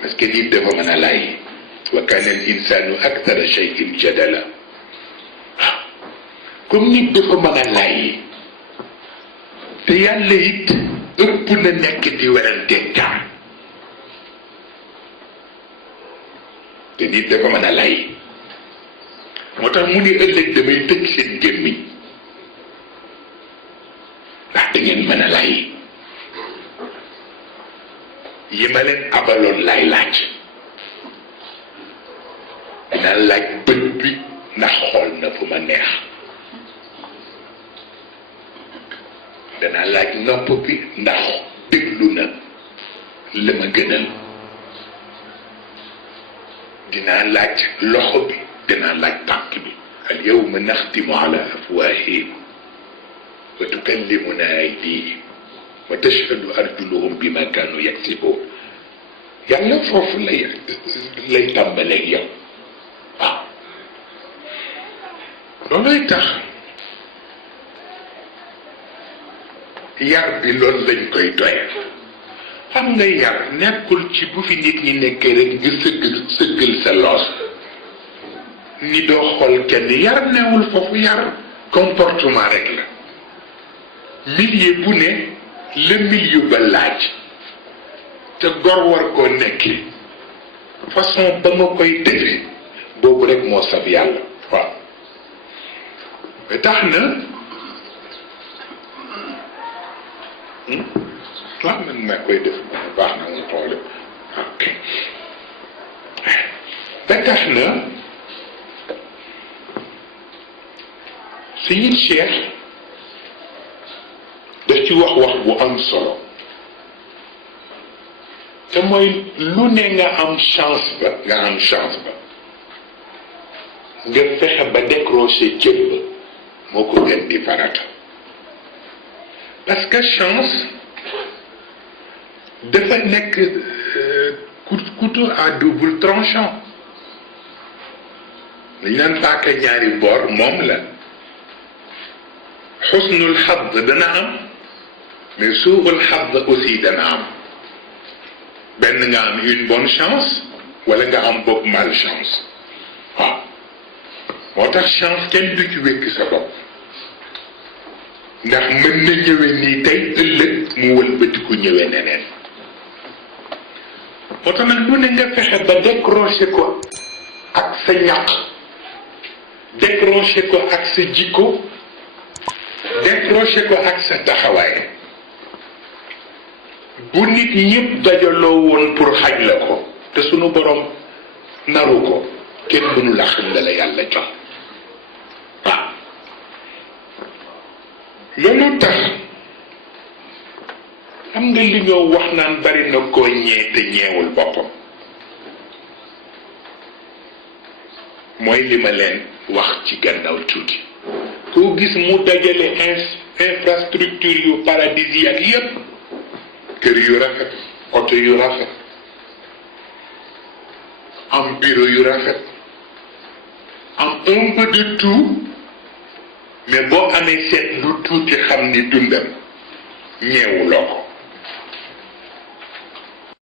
parce que nit dafa mën a lay wa kana al insanu akthara shay'in jadala waaw comme nit dafa mën a lay te yàlla it ëpp na nekk di werante kaa te nit dafa mën a lay moo tax mu ni ëllëg damay tëj seen gémmiñ ndax da ngeen mën a lay yi ma leen abaloon lay laaj dina laaj bët bi ndax xool na fu ma neex dana laaj nopp bi ndax déglu na la ma gënal dinaa laaj loxo bi dinaa laaj tànk bi al yawma naxtimu ala afwahihim wa tukallimuna aydihim wa tashhadu arjuluhum bima kanu yaksibun yàlla foofu lay tàmbaleeg yow waaw looluy tax yar bi loolu lañ koy doye xam nga yar nekkul ci bu fi nit ñi nekkee rek nga sëggal sa loos ni doo xool kenn yar newul foofu yar comportement rek la milieu bu ne le milieu ba laaj te gor war koo nekkee façon ba nga koy defee boobu rek moo saf yàlla waaw ba tax na waaw man maa koy def baax na mu problème ok ba tax na suñu Cheikh daf ci wax bu am solo te mooy lu ne nga am chance ba nga fexe ba décrocher cër ba moo ko gën di farata parce que chance dafa nekk couteau à double tranchant dañu naan paaka ñaari boor moom la xusnul xadd dana am mais suuxul xadd aussi dana am benn nga am une bonne chance wala nga am bopp malchance waaw moo tax chance kenn du ci wékk sa bopp ndax mën na ñëwee nii tey ëllëg mu wëlbatiku ñëwee neneen moo tax nag lu ne nga fexe ba décrocher ko ak sa ñaq décrocher ko ak sa jikko décrocher ko ak sa taxawaay bu nit ñëpp dajaloo woon pour xaj la ko te sunu borom naru ko kenn mënu la xam la yàlla jox waaw loolu tax xam nga li ñoo wax naan bari na koo ñee te ñeewul boppam mooy li ma leen wax ci gannaaw tuuti koo gis mu dajale infrastructure yu paradisiaque yépp kër yu rafet oto yu rafet am bureau yu rafet am un peu de tout mais boo amee seet lu tuuti xam ni dundam ñeewuloo ko